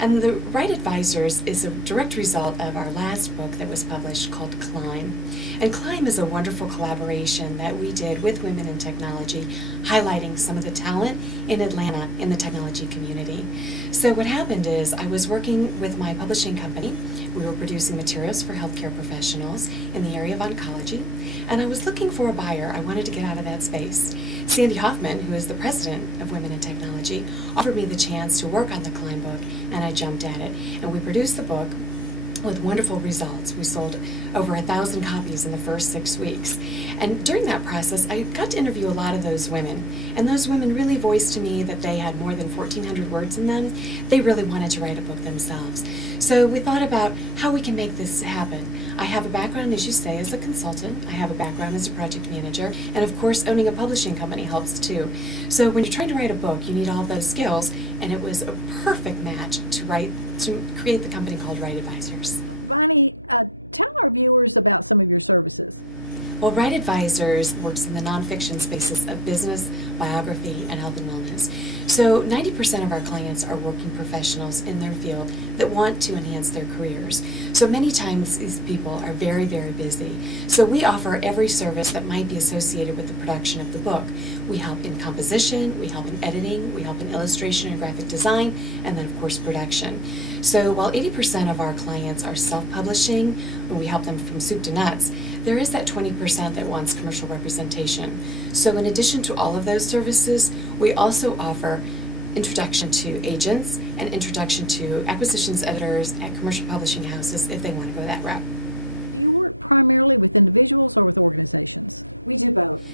And the Right Advisors is a direct result of our last book that was published called Climb. And Climb is a wonderful collaboration that we did with Women in Technology, highlighting some of the talent in Atlanta in the technology community. So what happened is I was working with my publishing company. We were producing materials for healthcare professionals in the area of oncology, and I was looking for a buyer. I wanted to get out of that space. Sandy Hoffman, who is the president of Women in Technology, offered me the chance to work on the Climb book, and I jumped at it. And we produced the book with wonderful results. We sold over 1,000 copies in the first 6 weeks. And during that process, I got to interview a lot of those women. And those women really voiced to me that they had more than 1,400 words in them. They really wanted to write a book themselves. So we thought about how we can make this happen. I have a background, as you say, as a consultant. I have a background as a project manager. And of course, owning a publishing company helps too. So when you're trying to write a book, you need all those skills. And it was a perfect match to create the company called Right Advisors. Well, Right Advisors works in the nonfiction spaces of business, biography, and health and wellness. So 90% of our clients are working professionals in their field that want to enhance their careers. So many times these people are very, very busy. So we offer every service that might be associated with the production of the book. We help in composition, we help in editing, we help in illustration and graphic design, and then of course production. So while 80% of our clients are self-publishing, and we help them from soup to nuts, there is that 20% that wants commercial representation. So in addition to all of those services, we also offer introduction to agents and introduction to acquisitions editors at commercial publishing houses if they want to go that route.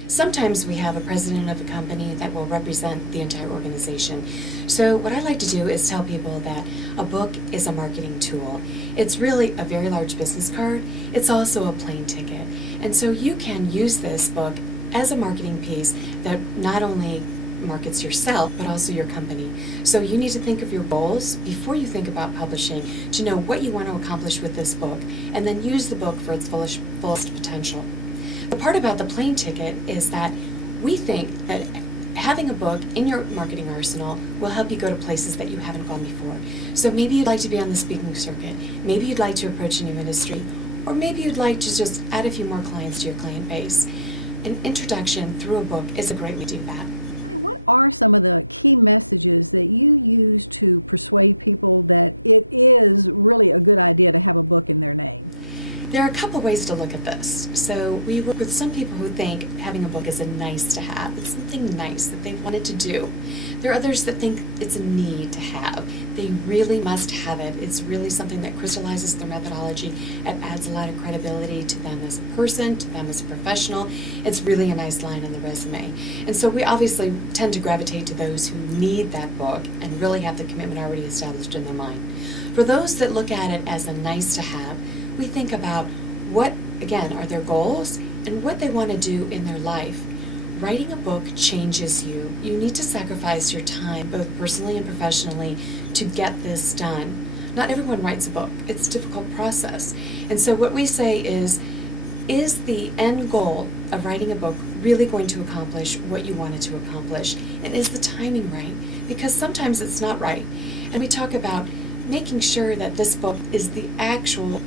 Sometimes we have a president of a company that will represent the entire organization. So what I like to do is tell people that a book is a marketing tool. It's really a very large business card. It's also a plane ticket. And so you can use this book as a marketing piece that not only markets yourself, but also your company. So you need to think of your goals before you think about publishing to know what you want to accomplish with this book, and then use the book for its fullest potential. The part about the plane ticket is that we think that having a book in your marketing arsenal will help you go to places that you haven't gone before. So maybe you'd like to be on the speaking circuit, maybe you'd like to approach a new industry, or maybe you'd like to just add a few more clients to your client base. An introduction through a book is a great way to do that. There are a couple ways to look at this. So we work with some people who think having a book is a nice to have. It's something nice that they've wanted to do. There are others that think it's a need to have. They really must have it. It's really something that crystallizes their methodology. It adds a lot of credibility to them as a person, to them as a professional. It's really a nice line on the resume. And so we obviously tend to gravitate to those who need that book and really have the commitment already established in their mind. For those that look at it as a nice to have, we think about what, again, are their goals and what they want to do in their life. Writing a book changes you. You need to sacrifice your time, both personally and professionally, to get this done. Not everyone writes a book. It's a difficult process. And so what we say is the end goal of writing a book really going to accomplish what you wanted to accomplish? And is the timing right? Because sometimes it's not right. And we talk about making sure that this book is the actual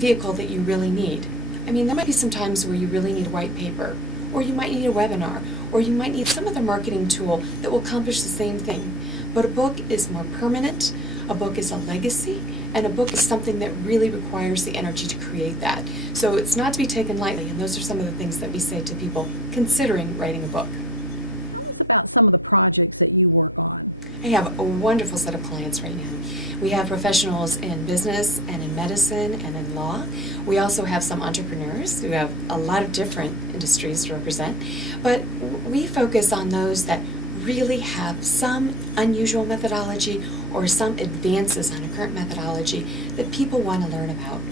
vehicle that you really need. I mean, there might be some times where you really need white paper, or you might need a webinar, or you might need some other marketing tool that will accomplish the same thing. But a book is more permanent, a book is a legacy, and a book is something that really requires the energy to create that. So it's not to be taken lightly, and those are some of the things that we say to people considering writing a book. I have a wonderful set of clients right now. We have professionals in business and in medicine and in law. We also have some entrepreneurs who have a lot of different industries to represent, but we focus on those that really have some unusual methodology or some advances on a current methodology that people want to learn about.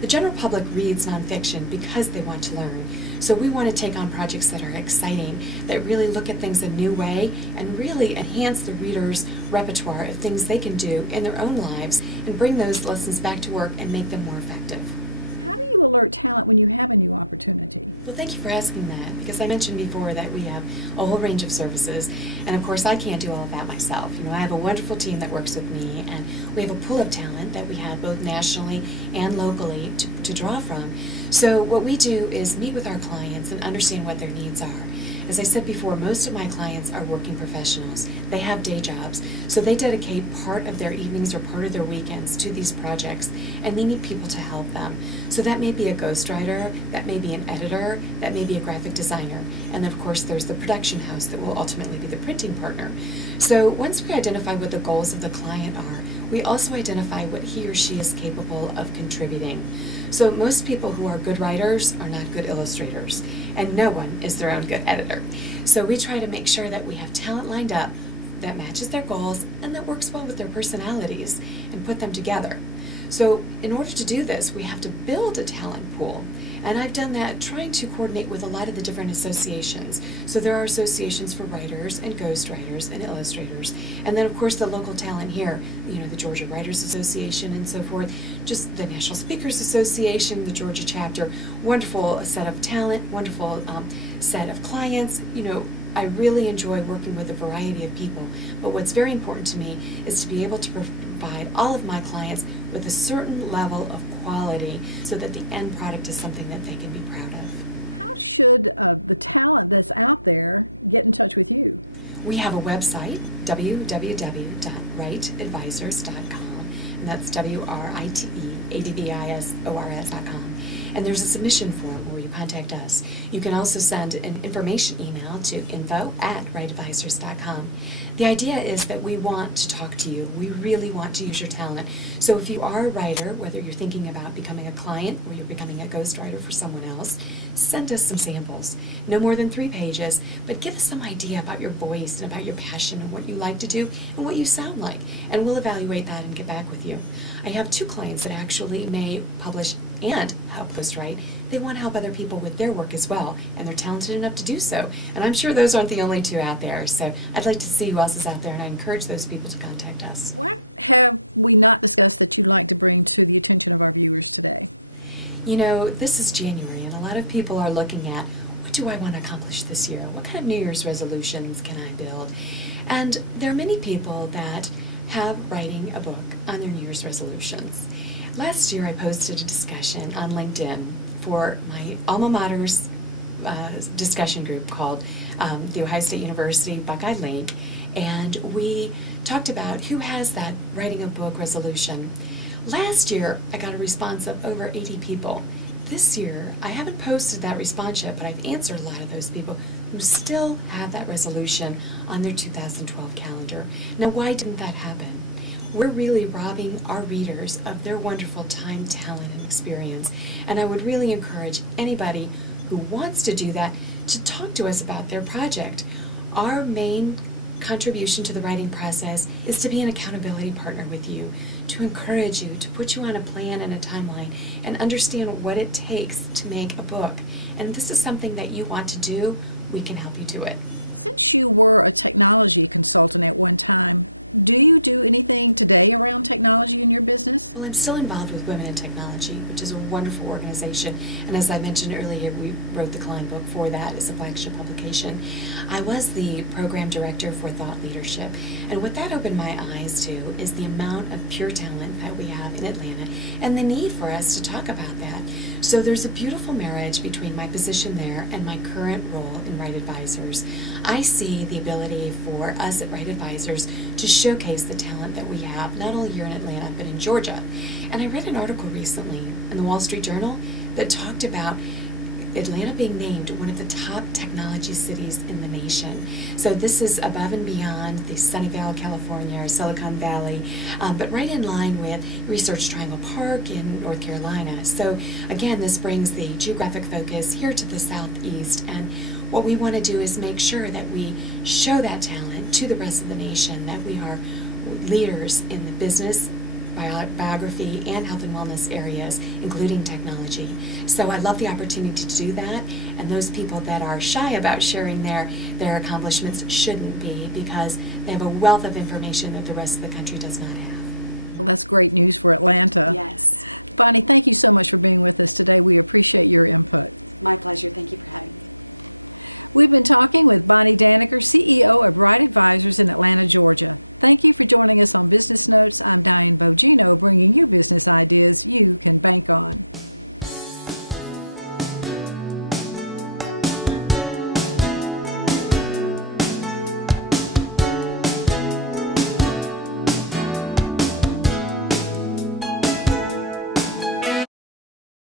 The general public reads nonfiction because they want to learn. So we want to take on projects that are exciting, that really look at things a new way and really enhance the reader's repertoire of things they can do in their own lives and bring those lessons back to work and make them more effective. Well, thank you for asking that, because I mentioned before that we have a whole range of services, and of course I can't do all of that myself. I have a wonderful team that works with me, and we have a pool of talent that we have both nationally and locally to draw from. So what we do is meet with our clients and understand what their needs are. As I said before, most of my clients are working professionals. They have day jobs, so they dedicate part of their evenings or part of their weekends to these projects, and they need people to help them. So that may be a ghostwriter, that may be an editor, that may be a graphic designer, and then of course there's the production house that will ultimately be the printing partner. So once we identify what the goals of the client are, we also identify what he or she is capable of contributing. So most people who are good writers are not good illustrators, and no one is their own good editor. So we try to make sure that we have talent lined up that matches their goals and that works well with their personalities and put them together. So in order to do this, we have to build a talent pool. And I've done that trying to coordinate with a lot of the different associations. So there are associations for writers and ghostwriters and illustrators. And then of course the local talent here, the Georgia Writers Association and so forth, just the National Speakers Association, the Georgia chapter, wonderful set of talent, wonderful set of clients. I really enjoy working with a variety of people, but what's very important to me is to be able to provide all of my clients with a certain level of quality so that the end product is something that they can be proud of. We have a website, www.writeadvisors.com, and that's WRITEADVISORS.com. And there's a submission form where you contact us. You can also send an information email to info@writeadvisors.com. The idea is that we want to talk to you. We really want to use your talent. So if you are a writer, whether you're thinking about becoming a client or you're becoming a ghostwriter for someone else, send us some samples. No more than 3 pages, but give us some idea about your voice and about your passion and what you like to do and what you sound like. And we'll evaluate that and get back with you. I have 2 clients that actually may publish and help ghostwrite. They want to help other people with their work as well, and they're talented enough to do so. And I'm sure those aren't the only 2 out there, so I'd like to see who else is out there, and I encourage those people to contact us. This is January, and a lot of people are looking at, what do I want to accomplish this year? What kind of New Year's resolutions can I build? And there are many people that have writing a book on their New Year's resolutions. Last year I posted a discussion on LinkedIn for my alma mater's discussion group called the Ohio State University Buckeye Link, and we talked about who has that writing a book resolution. Last year I got a response of over 80 people. This year I haven't posted that response yet, but I've answered a lot of those people who still have that resolution on their 2012 calendar. Now, why didn't that happen? We're really robbing our readers of their wonderful time, talent, and experience. And I would really encourage anybody who wants to do that to talk to us about their project. Our main contribution to the writing process is to be an accountability partner with you, to encourage you, to put you on a plan and a timeline, and understand what it takes to make a book. And if this is something that you want to do, we can help you do it. Well, I'm still involved with Women in Technology, which is a wonderful organization, and as I mentioned earlier, we wrote the Klein book for that as a flagship publication. I was the program director for Thought Leadership, and what that opened my eyes to is the amount of pure talent that we have in Atlanta and the need for us to talk about that. So there's a beautiful marriage between my position there and my current role in Write Advisors. I see the ability for us at Write Advisors to showcase the talent that we have, not only here in Atlanta, but in Georgia. And I read an article recently in the Wall Street Journal that talked about Atlanta being named one of the top technology cities in the nation. So this is above and beyond the Sunnyvale, California, or Silicon Valley, but right in line with Research Triangle Park in North Carolina. So again, this brings the geographic focus here to the southeast, and what we want to do is make sure that we show that talent to the rest of the nation, that we are leaders in the business, biography, and health and wellness areas, including technology. So I love the opportunity to do that, and those people that are shy about sharing their accomplishments shouldn't be, because they have a wealth of information that the rest of the country does not have.